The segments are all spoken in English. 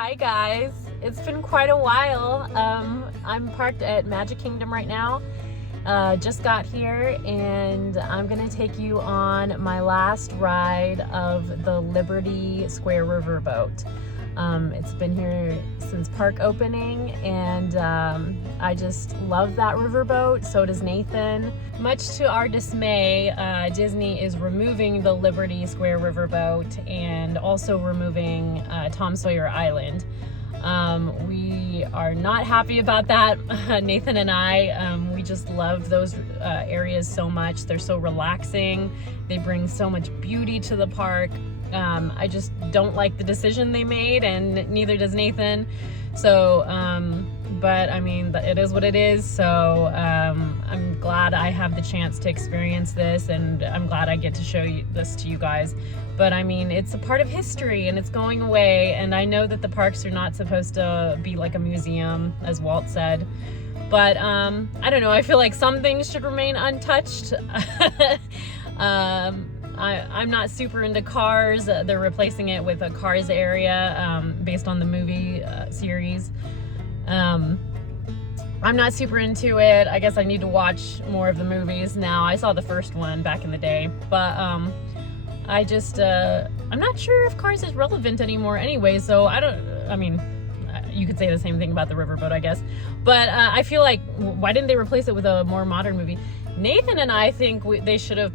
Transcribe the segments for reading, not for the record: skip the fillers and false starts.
Hi guys, it's been quite a while. I'm parked at Magic Kingdom right now. Just got here and I'm gonna take you on my last ride of the Liberty Square Riverboat. It's been here since park opening and I just love that riverboat. So does Nathan. Much to our dismay, Disney is removing the Liberty Square Riverboat and also removing Tom Sawyer Island. We are not happy about that. Nathan and I, we just love those areas so much. They're so relaxing. They bring so much beauty to the park. I just don't like the decision they made, and neither does Nathan. So, but I mean, it is what it is. So I'm glad I have the chance to experience this, and I'm glad I get to show you this to you guys. But I mean, it's a part of history and it's going away. And I know that the parks are not supposed to be like a museum, as Walt said. But I don't know, I feel like some things should remain untouched. I'm not super into Cars. They're replacing it with a Cars area based on the movie series. I'm not super into it. I guess I need to watch more of the movies now. I saw the first one back in the day, but I just, I'm not sure if Cars is relevant anymore anyway, so I mean, you could say the same thing about the Riverboat, I guess. But I feel like, why didn't they replace it with a more modern movie? Nathan and I think they should have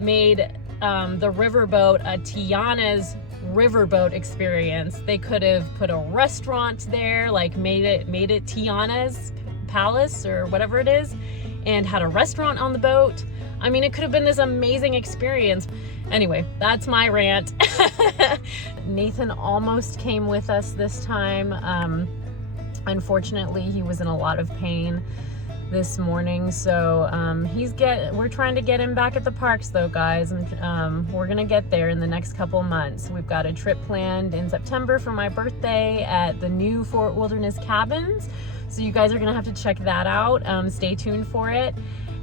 made the riverboat a Tiana's riverboat experience. They could have put a restaurant there, like made it Tiana's Palace or whatever it is, and had a restaurant on the boat. I mean, it could have been this amazing experience. Anyway, that's my rant. Nathan almost came with us this time. Unfortunately, he was in a lot of pain this morning, so we're trying to get him back at the parks though, guys, and we're gonna get there in the next couple months. We've got a trip planned in September for my birthday at the new Fort Wilderness Cabins, so you guys are gonna have to check that out. Stay tuned for it.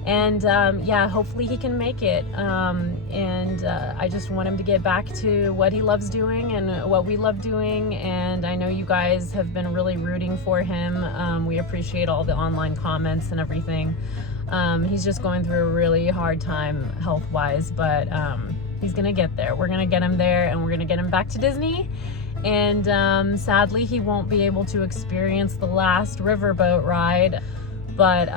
And yeah, hopefully he can make it. I just want him to get back to what he loves doing and what we love doing. And I know you guys have been really rooting for him. We appreciate all the online comments and everything. He's just going through a really hard time health-wise, but he's gonna get there. We're gonna get him there, and we're gonna get him back to Disney. And sadly, he won't be able to experience the last riverboat ride. But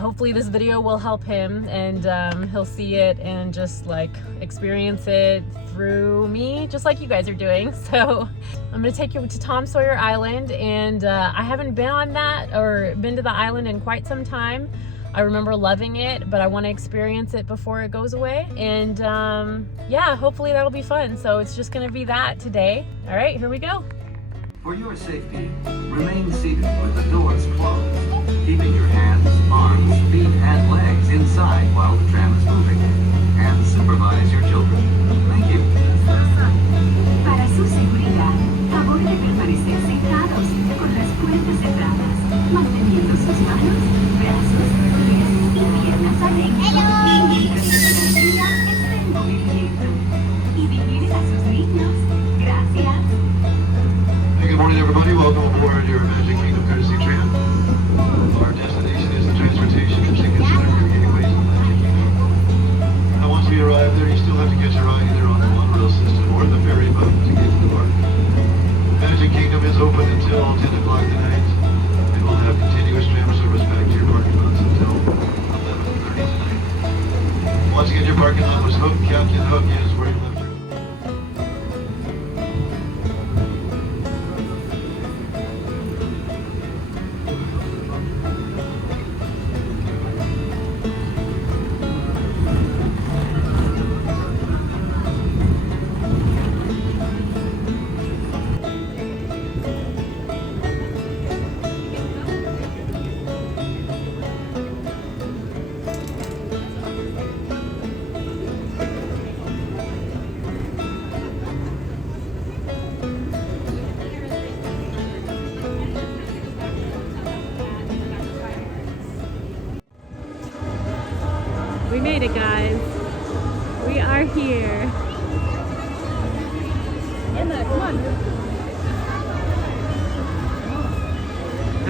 hopefully this video will help him, and he'll see it and just like experience it through me, just like you guys are doing. So I'm gonna take you to Tom Sawyer Island, and I haven't been on that or been to the island in quite some time. I remember loving it, but I want to experience it before it goes away. And yeah, hopefully that'll be fun. So it's just gonna be that today. All right, here we go. For your safety, remain seated with the doors closed, keeping your hands, arms, feet, and legs inside while the tram is moving. And supervise your children. Thank you. Para su seguridad, favor de permanecer sentados con las puertas cerradas, manteniendo sus manos, brazos, pies y piernas adentro mientras la energía está en movimiento. Y vigilen a sus niños. Gracias. Good morning, everybody. Welcome aboard your Magic Kingdom Courtesy Tram. Our destination is the transportation from Tickets Center and gateways of Magic Kingdom. Now, once we arrive there, you still have to catch a ride either on the monorail system or the ferry boat to get to the park. Magic Kingdom is open until 10 o'clock tonight, and we'll have continuous tram service back to your parking lots until 11:30 tonight. Once again, your parking lot was Hook. Captain Hook is where you left your... We made it, guys. We are here. Emma, come on.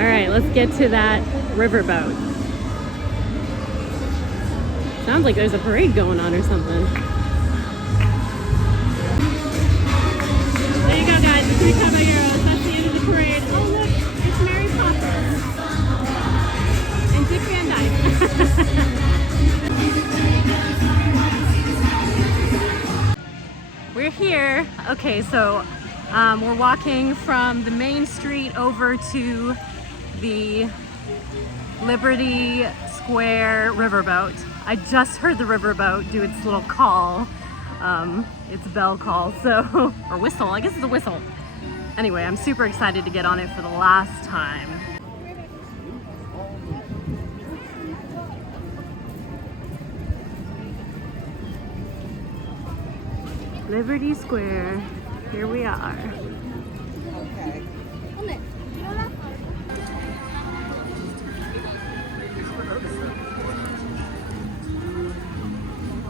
All right, let's get to that riverboat. Sounds like there's a parade going on or something. There you go, guys. The 3 caballeros. That's the end of the parade. Oh, look, it's Mary Poppins and Dick Van Dyke. We're here. Okay, so we're walking from the main street over to the Liberty Square Riverboat. I just heard the riverboat do its little call, its bell call, so, or whistle, I guess it's a whistle. Anyway, I'm super excited to get on it for the last time. Liberty Square, here we are.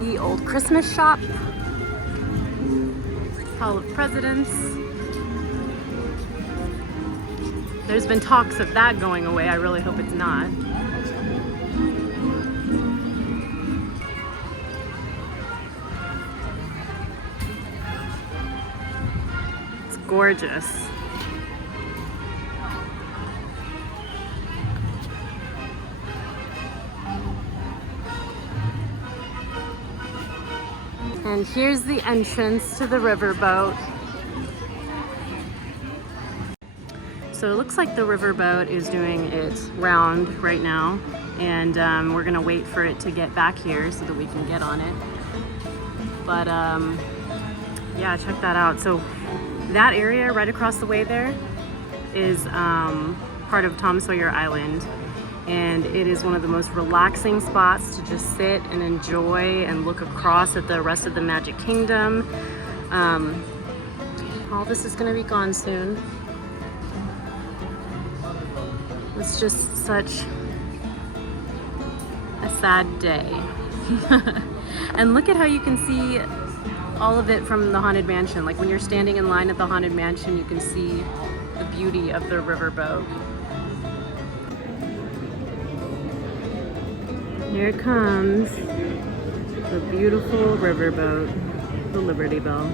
The old Christmas shop, Hall of Presidents. There's been talks of that going away. I really hope it's not. It's gorgeous. And here's the entrance to the riverboat. So it looks like the riverboat is doing its round right now, and we're gonna wait for it to get back here so that we can get on it. But yeah, check that out. So that area right across the way there is part of Tom Sawyer Island. And it is one of the most relaxing spots to just sit and enjoy and look across at the rest of the Magic Kingdom. All this is gonna be gone soon. It's just such a sad day. And look at how you can see all of it from the Haunted Mansion. Like when you're standing in line at the Haunted Mansion, you can see the beauty of the riverboat. Here it comes, the beautiful riverboat, the Liberty Bell.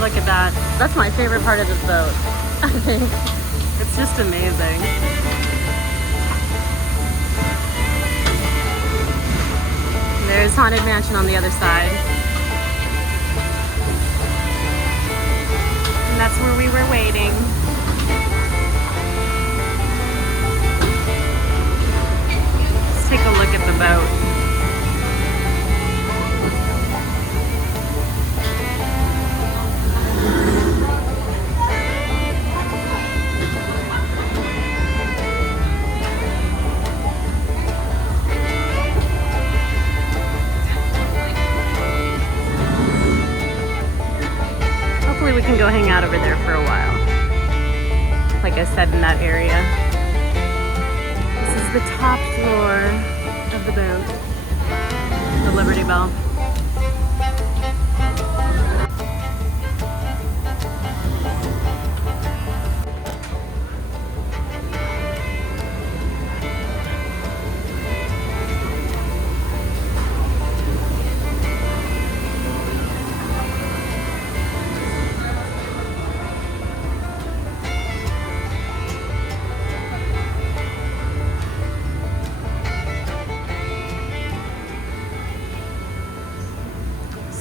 Look at that. That's my favorite part of this boat. I think it's just amazing. There's Haunted Mansion on the other side. And that's where we were waiting. waiting. Let's take a look at the boat. Hopefully we can go hang out over there for a while. Like I said, in that area. This is the top floor of the boat, the Liberty Bell.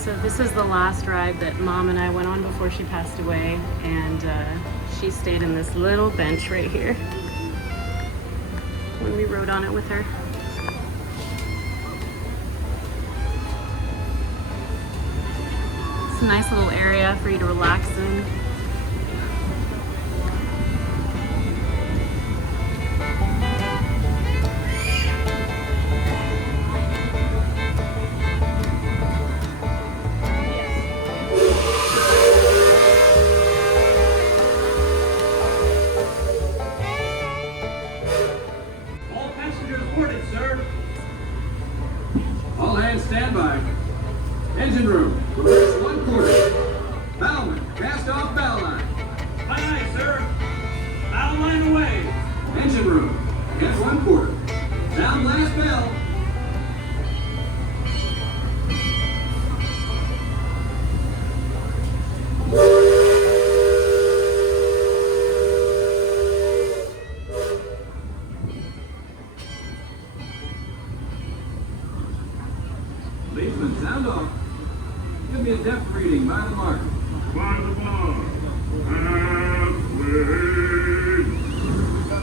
So this is the last ride that Mom and I went on before she passed away, and she stayed in this little bench right here when we rode on it with her. It's a nice little area for you to relax in. All hands stand by. Engine room, reverse 1/4. Bowman, cast off bow line. Aye, aye, sir. Bow line away. Engine room, get 1/4. Down last bell. Leadsman, sound off. Give me a depth reading by the mark. By the bar. Halfway.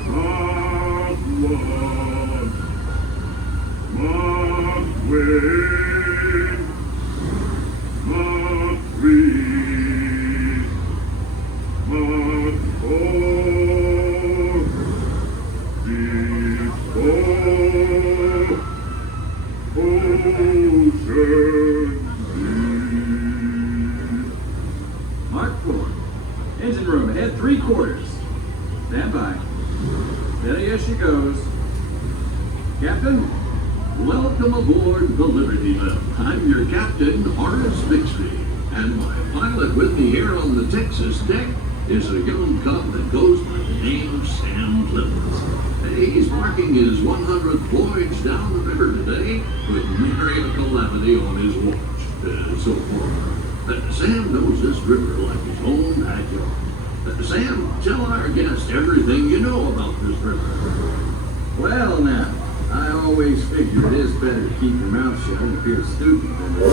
Mark 1. Mark 2. Mark 3. Mark 4. Before. Mark 4. Engine room, ahead 3/4. Stand by. Steady as she goes. Captain? Welcome aboard the Liberty Bell. I'm your captain, Horace Bixby, and my pilot with me here on the Texas deck is a young cub that goes by the name Sam Clemens. He's marking his 100th voyage down the river today with merry levity on his watch, so forth. Sam knows this river like his own backyard. Sam, tell our guest everything you know about this river. Well now, I always figure it is better to keep your mouth shut if you're a student than to I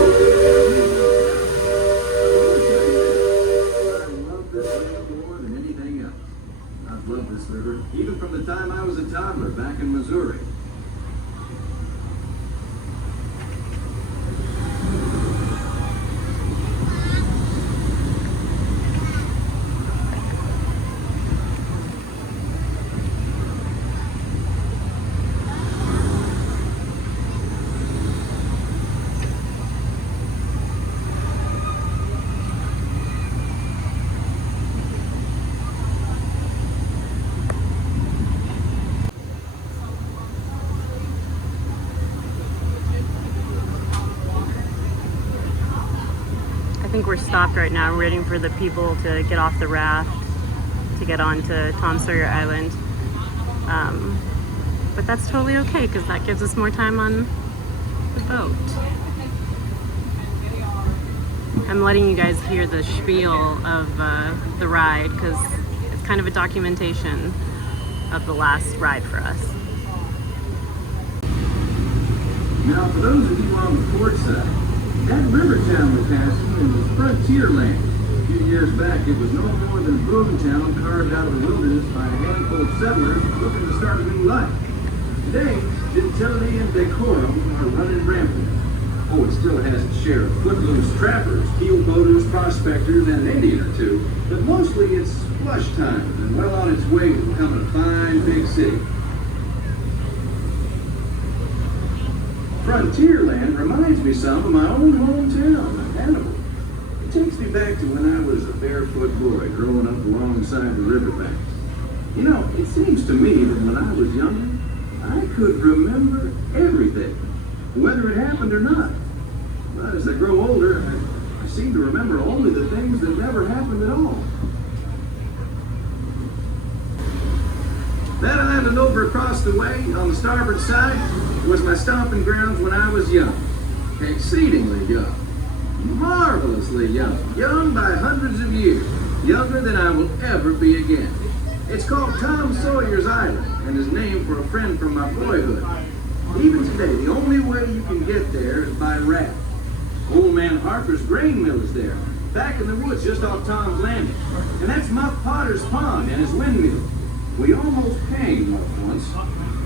love this river more than anything else. I've loved this river, even from the time I was a toddler back in Missouri. I think we're stopped right now, waiting for the people to get off the raft to get on to Tom Sawyer Island. But that's totally okay because that gives us more time on the boat. I'm letting you guys hear the spiel of the ride because it's kind of a documentation of the last ride for us. Now, for those of you on the port side, that river town we're passing is Frontier Land. You years back, it was no more than a boomtown carved out of the wilderness by a handful of settlers looking to start a new life. Today, gentility and decorum are running rampant. Oh, it still has its share of footloose trappers, keel boaters, prospectors, and an Indian or two, but mostly it's flush time and well on its way to becoming a fine big city. Frontierland reminds me some of my own hometown, Hannibal. It takes me back to when I was a barefoot boy growing up alongside the riverbanks. You know, it seems to me that when I was younger, I could remember everything, whether it happened or not. But as I grow older, I seem to remember only the things that never happened at all. That island over across the way on the starboard side was my stomping grounds when I was young. Exceedingly young. Marvelously young. Young by hundreds of years. Younger than I will ever be again. It's called Tom Sawyer's Island and is named for a friend from my boyhood. Even today, the only way you can get there is by raft. Old man Harper's grain mill is there, back in the woods just off Tom's Landing. And that's Muff Potter's pond and his windmill. We almost hanged Muff once.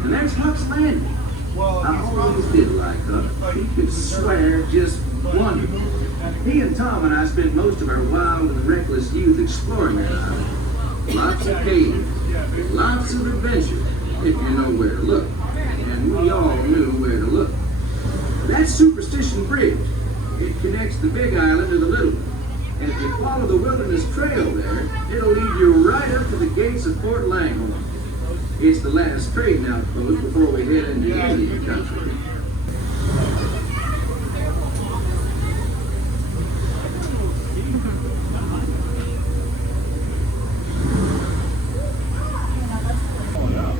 And there's Huck's Landing. I always did like Huck. He could swear just wonderful. He and Tom and I spent most of our wild and reckless youth exploring that island. Lots of caves, lots of adventure, if you know where to look. And we all knew where to look. That's Superstition Bridge. It connects the big island to the little one. And if you follow the wilderness trail there, it'll lead you right up to the gates of Fort Langhorne. It's the last trading outpost before we head into Indian country.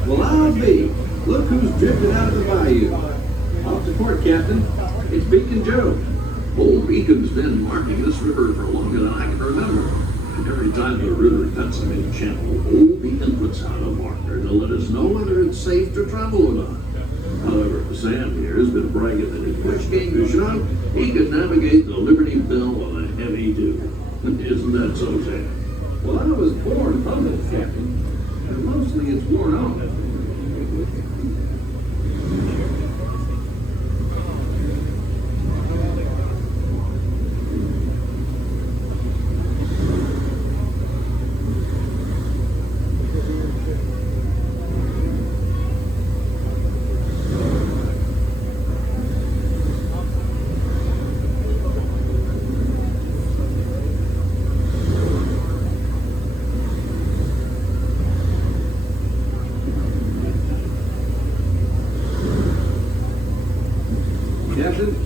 Well, I'll be. Look who's drifted out of the bayou. Off to port, Captain. It's Beacon Joe. Old Beacon's been marking this river for longer than I can remember. And every time the river cuts a big channel, Old Beacon puts out a marker to let us know whether it's safe to travel or not. However, Sam here has been bragging that if push came to shove, he could navigate the Liberty Bell on a heavy dew. Isn't that so, Sam? Well, I was born humble, Captain. And mostly it's worn off.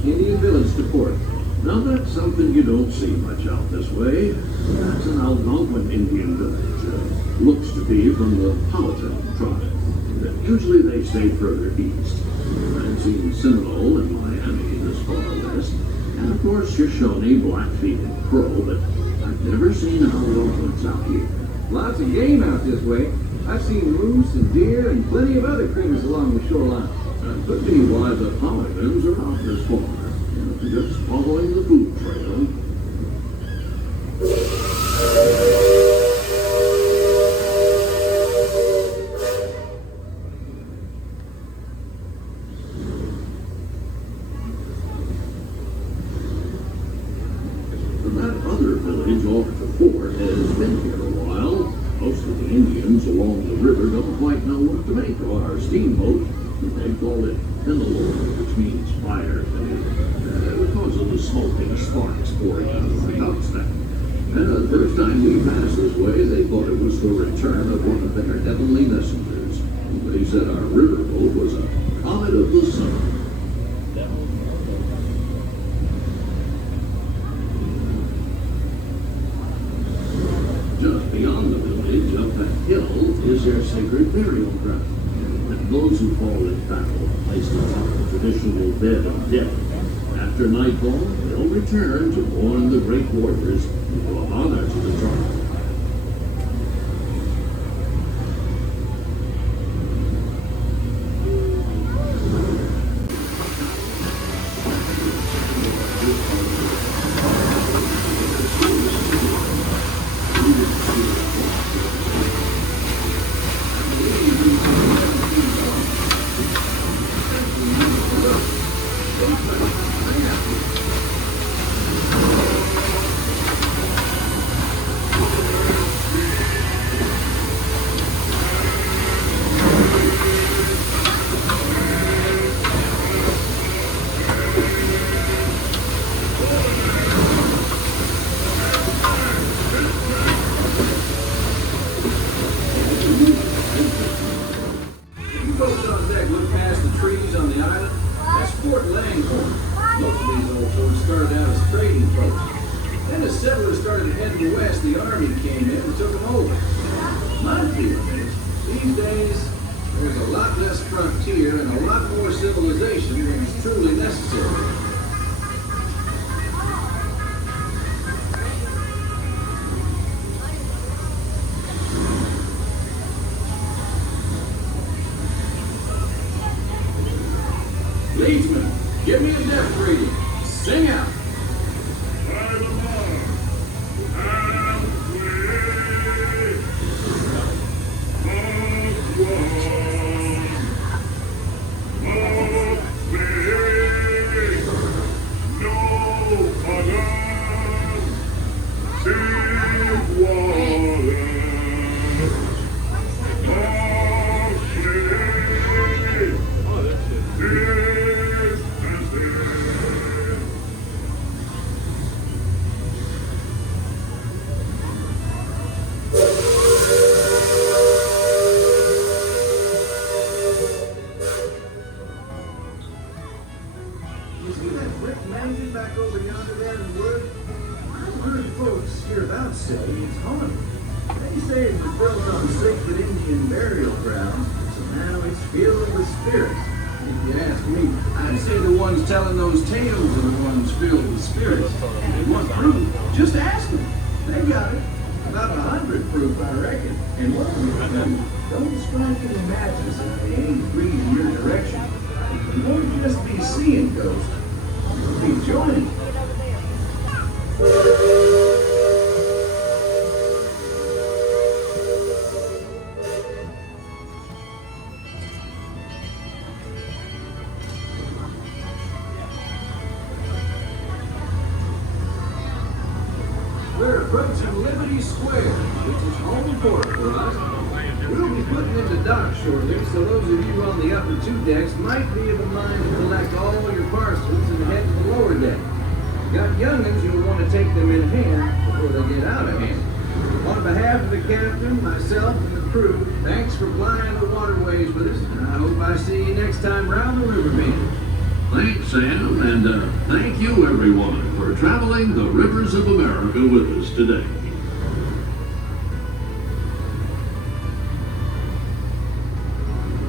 Indian village to port. Now that's something you don't see much out this way. That's an Algonquin Indian village. Looks to be from the Powhatan tribe. Usually they stay further east. I've seen Seminole and Miami this far west. And of course Shoshone, Blackfeet, and Crow, but I've never seen Algonquins out here. Lots of game out this way. I've seen moose and deer and plenty of other critters along the shoreline. That could be why the Powhatans are out this far. Just following the food trail. That other village off the fort has been here a while. Most of the Indians along the river don't quite know what to make of our steamboat. They call it Penalore, which means fire. Because of the smoking sparks pouring out of my docks. And the first time we passed this way, they thought it was the return of one of their heavenly messengers. They said our riverboat was a comet of the sun. Just beyond the village, up that hill, is their sacred burial ground. And those who fall in battle are placed atop the traditional bed of death. After nightfall, they'll return to mourn the great warriors who brought honor to the tribe. started heading west, the Army came in and took them over. My feeling is, these days, there's a lot less frontier and a lot more civilization than is truly necessary. Leadsman, give me a depth reading. Sing out. Back over yonder there in the wood, I've heard folks hereabouts say it's haunted. They say it was built on sacred Indian burial ground, so now it's filled with spirits. If you ask me, I'd say the ones telling those tales are the ones filled with spirits. They want proof. Just ask them. They got it. About 100 proof, I reckon. And what you don't strike any matches if they ain't breathing your direction. You won't just be seeing ghosts. Be joining. We're approaching Liberty Square, which is home port for us. We'll be putting into dock shortly, so those of you on the upper two decks might be of a mind to collect all your parcels and head to the lower deck. Got young'uns, you'll want to take them in hand before they get out of hand. On behalf of the captain, myself, and the crew, thanks for flying the waterways with us, and I hope I see you next time round the river bend. Thanks, Sam, and thank you, everyone, for traveling the rivers of America with us today.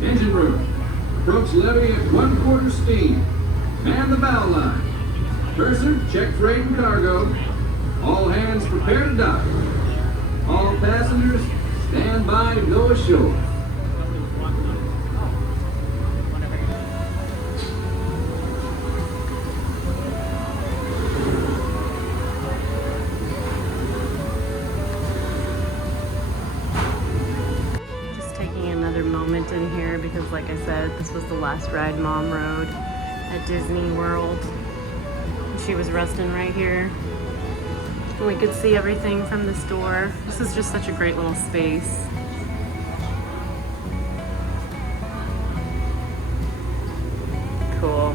Engine room. Approach levee at 1/4 steam. Man the bow line. Purser, check freight and cargo. All hands prepare to dock. All passengers, stand by to go ashore. Moment in here because, like I said, this was the last ride Mom rode at Disney World. She was resting right here. We could see everything from this door. This is just such a great little space. Cool.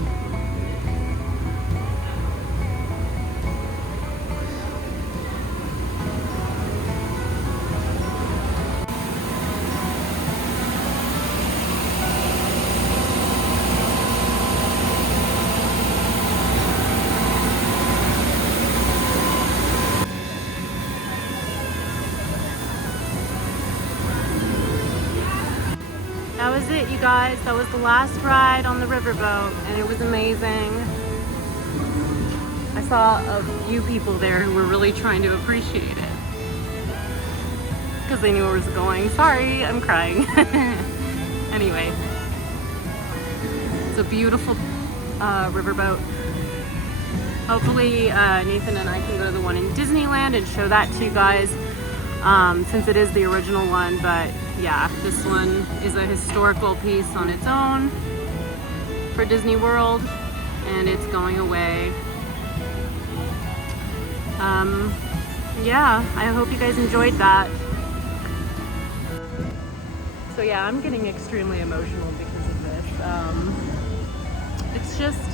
That was it, you guys. That was the last ride on the riverboat, and it was amazing. I saw a few people there who were really trying to appreciate it because they knew where it was going. Sorry, I'm crying. Anyway, it's a beautiful riverboat. Hopefully Nathan and I can go to the one in Disneyland and show that to you guys, since it is the original one. But yeah, this one is a historical piece on its own for Disney World, and it's going away. Yeah, I hope you guys enjoyed that. So yeah, I'm getting extremely emotional because of this. It's just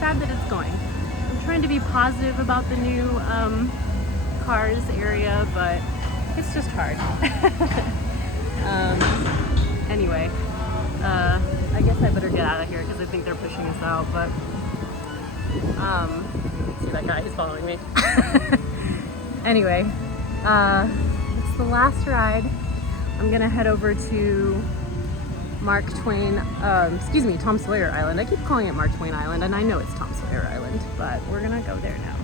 sad that it's going. I'm trying to be positive about the new Cars area, but it's just hard. Anyway, I guess I better get out of here because I think they're pushing us out, but see that guy, he's following me. Anyway, it's the last ride. I'm gonna head over to Tom Sawyer Island. I keep calling it Mark Twain Island, and I know it's Tom Sawyer Island, but we're gonna go there now.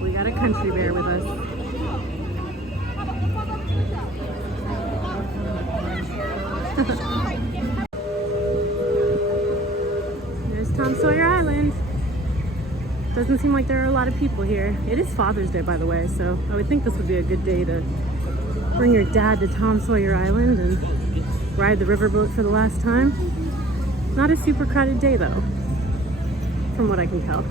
We got a country bear with us. There's Tom Sawyer Island. Doesn't seem like there are a lot of people here. It is Father's Day, by the way, so I would think this would be a good day to bring your dad to Tom Sawyer Island and ride the riverboat for the last time. Not a super crowded day though, from what I can tell.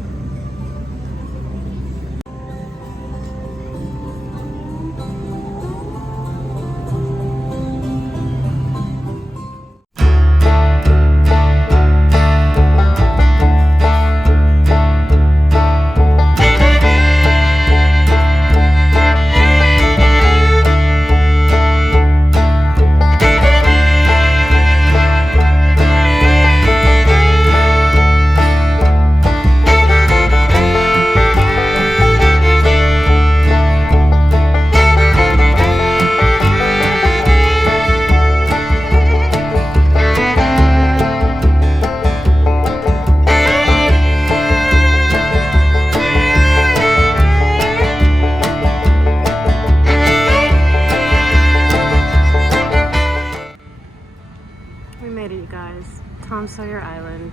Tom Sawyer Island.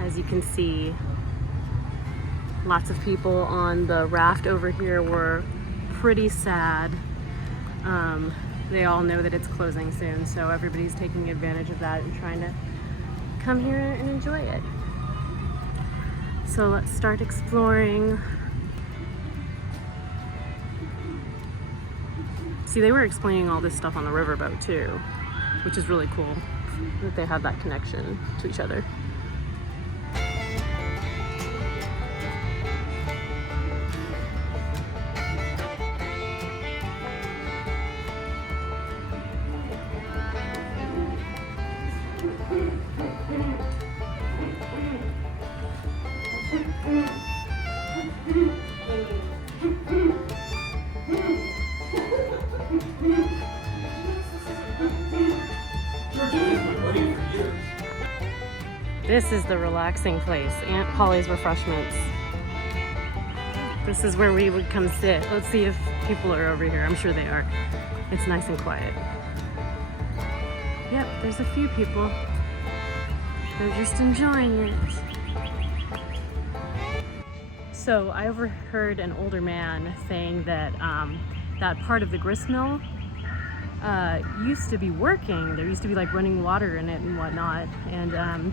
As you can see, lots of people on the raft over here were pretty sad. They all know that it's closing soon, so everybody's taking advantage of that and trying to come here and enjoy it. So let's start exploring. See, they were explaining all this stuff on the riverboat too, which is really cool that they have that connection to each other. This is the relaxing place, Aunt Polly's Refreshments. This is where we would come sit. Let's see if people are over here. I'm sure they are. It's nice and quiet. Yep, there's a few people. They're just enjoying it. So I overheard an older man saying that that part of the grist mill used to be working. There used to be like running water in it and whatnot, and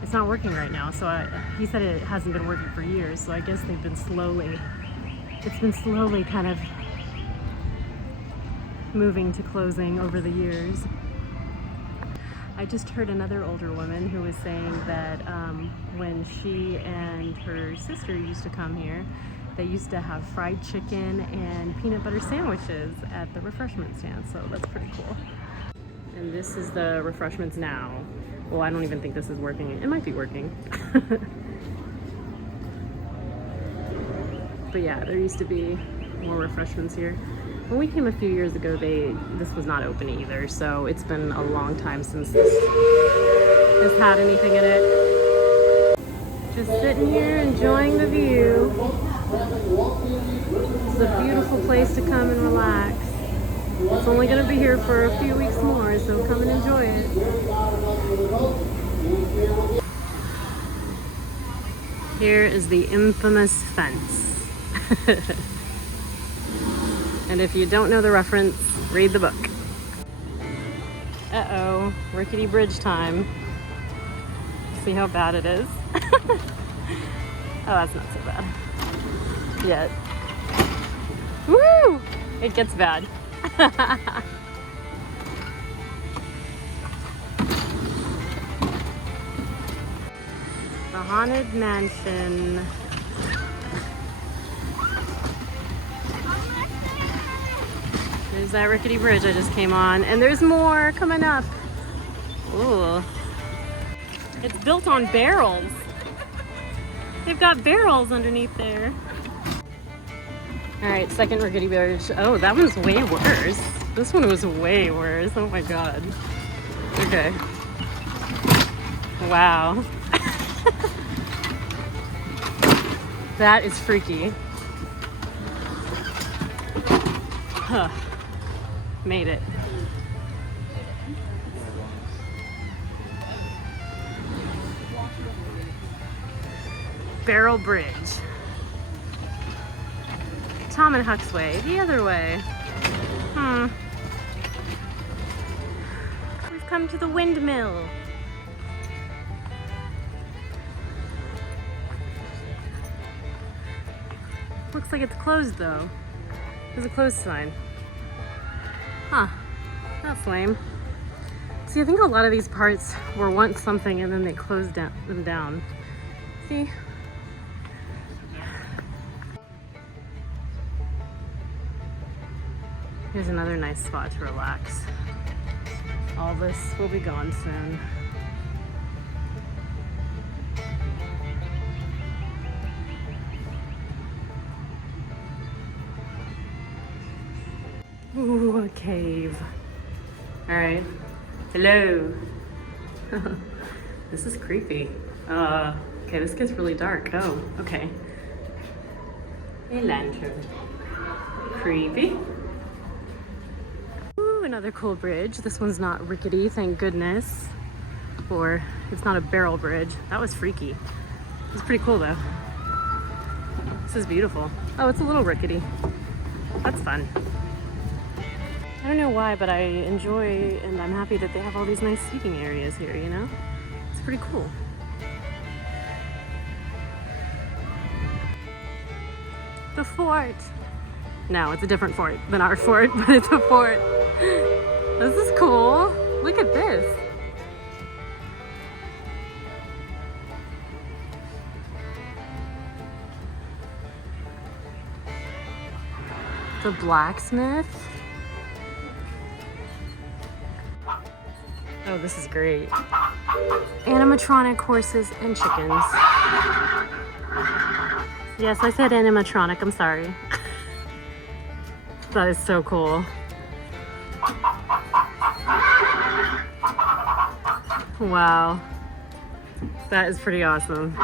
it's not working right now. So he said it hasn't been working for years. So I guess they've been it's been slowly kind of moving to closing over the years. I just heard another older woman who was saying that when she and her sister used to come here, they used to have fried chicken and peanut butter sandwiches at the refreshment stand, so that's pretty cool. And this is the refreshments now. Well, I don't even think this is working. It might be working. But yeah, there used to be more refreshments here. When we came a few years ago, this was not open either, so it's been a long time since this had anything in it. Just sitting here enjoying the view. It's a beautiful place to come and relax. It's only going to be here for a few weeks more, so come and enjoy it. Here is the infamous fence. And if you don't know the reference, read the book. Uh-oh, rickety bridge time. See how bad it is? Oh, that's not so bad. Yet. Woo! It gets bad. The Haunted Mansion. There's that rickety bridge I just came on, and there's more coming up. Ooh. It's built on barrels. They've got barrels underneath there. All right, second rickety bridge. Oh, that one's way worse. This one was way worse. Oh my God. Okay. Wow. That is freaky. Huh. Made it. Barrel Bridge. Tom and Huck's way, the other way. We've come to the windmill. Looks like it's closed though. There's a closed sign. Huh, that's lame. See, I think a lot of these parts were once something and then they closed them down. See? Here's another nice spot to relax. All this will be gone soon. Ooh, a cave. All right. Hello. This is creepy. Okay, this gets really dark. Oh, okay. A lantern. Creepy. Ooh, another cool bridge. This one's not rickety, thank goodness. Or it's not a barrel bridge. That was freaky. It's pretty cool though. This is beautiful. Oh, it's a little rickety. That's fun. I don't know why, but I enjoy and I'm happy that they have all these nice seating areas here, you know? It's pretty cool. The fort. No, it's a different fort than our fort, but it's a fort. This is cool. Look at this. The blacksmith. Oh, this is great. Animatronic horses and chickens. Yes, I said animatronic, I'm sorry. That is so cool. Wow. That is pretty awesome.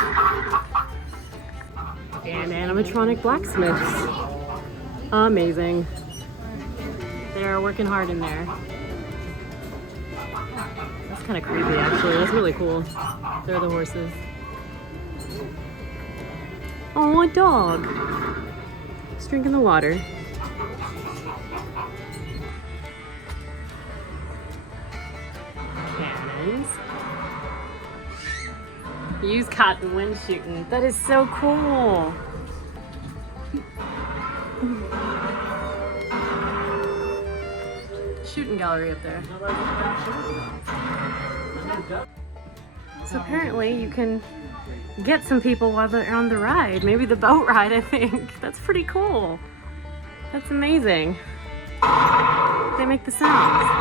And animatronic blacksmiths. Amazing. They are working hard in there. That's kind of creepy, actually. That's really cool. They're the horses. Oh, a dog. Just drinking the water. Cannons. Use cotton wind shooting. That is so cool. Shooting gallery up there. So apparently you can get some people while they're on the ride. Maybe the boat ride, I think. That's pretty cool. That's amazing. They make the sounds.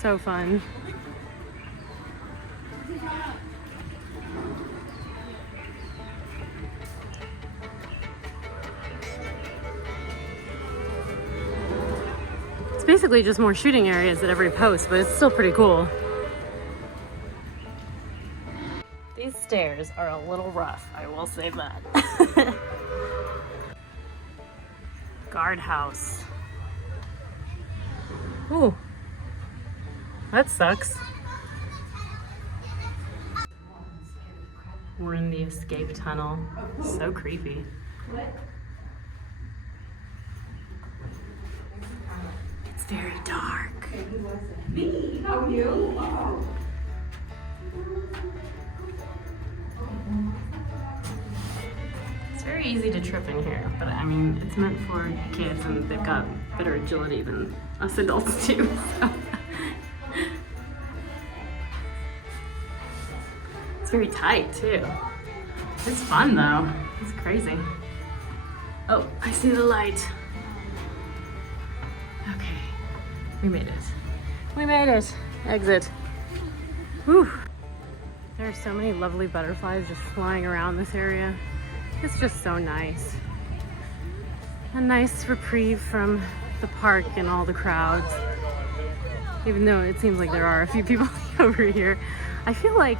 So fun. It's basically just more shooting areas at every post, but it's still pretty cool. These stairs are a little rough, I will say that. Guardhouse. Ooh. That sucks. We're in the escape tunnel. So creepy. It's very dark. Me? How are you? very easy to trip in here, but I mean, it's meant for kids and they've got better agility than us adults do, so. It's very tight too. It's fun though. It's crazy. Oh, I see the light. Okay, we made it. We made it. Exit. Whew. There are so many lovely butterflies just flying around this area. It's just so nice. A nice reprieve from the park and all the crowds. Even though it seems like there are a few people over here. I feel like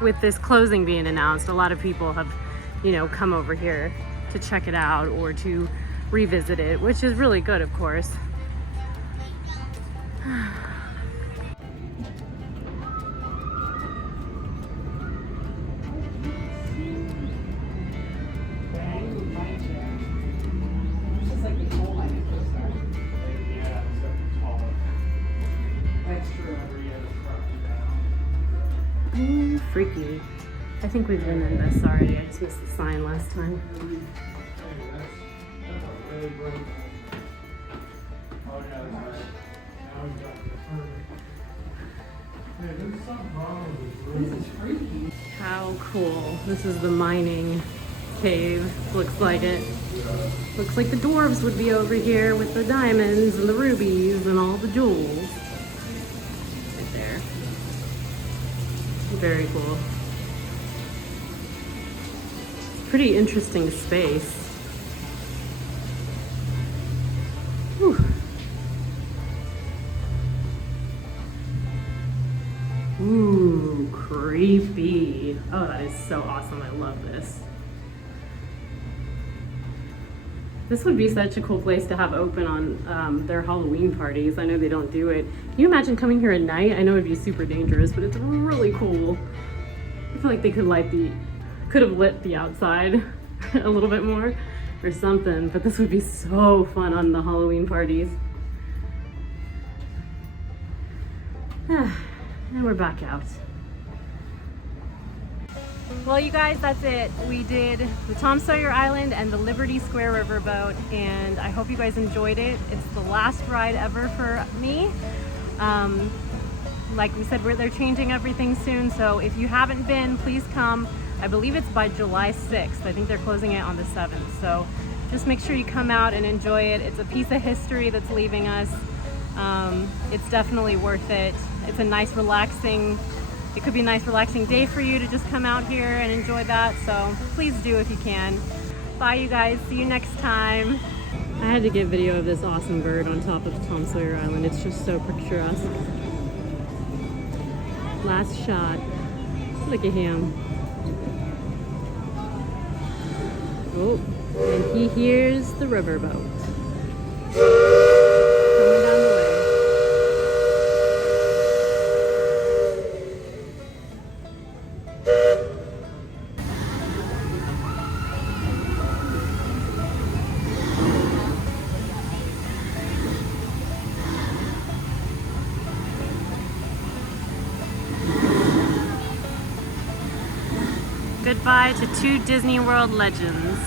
with this closing being announced, a lot of people have, you know, come over here to check it out or to revisit it, which is really good, of course. Freaky. I think we've been in this already. I just missed the sign last time. How cool. This is the mining cave. Looks like it. Looks like the dwarves would be over here with the diamonds and the rubies and all the jewels. Right there. Very cool. Pretty interesting space. Whew. Ooh, creepy. Oh, that is so awesome. I love this. This would be such a cool place to have open on their Halloween parties. I know they don't do it. Can you imagine coming here at night? I know it'd be super dangerous, but it's really cool. I feel like they could have lit the outside a little bit more or something, but this would be so fun on the Halloween parties. And we're back out. Well, you guys, that's it. We did the Tom Sawyer Island and the Liberty Square Riverboat, and I hope you guys enjoyed it. It's the last ride ever for me. Like we said, they're changing everything soon, so if you haven't been, please come. I believe it's by July 6th. I think they're closing it on the 7th, so just make sure you come out and enjoy it. It's a piece of history that's leaving us. It's definitely worth it. It's a nice, relaxing, it could be a nice, relaxing day for you to just come out here and enjoy that, so please do if you can. Bye, you guys. See you next time. I had to get video of this awesome bird on top of Tom Sawyer Island. It's just so picturesque. Last shot. Look at him. Oh, and he hears the riverboat coming down the way. Goodbye to two Disney World legends.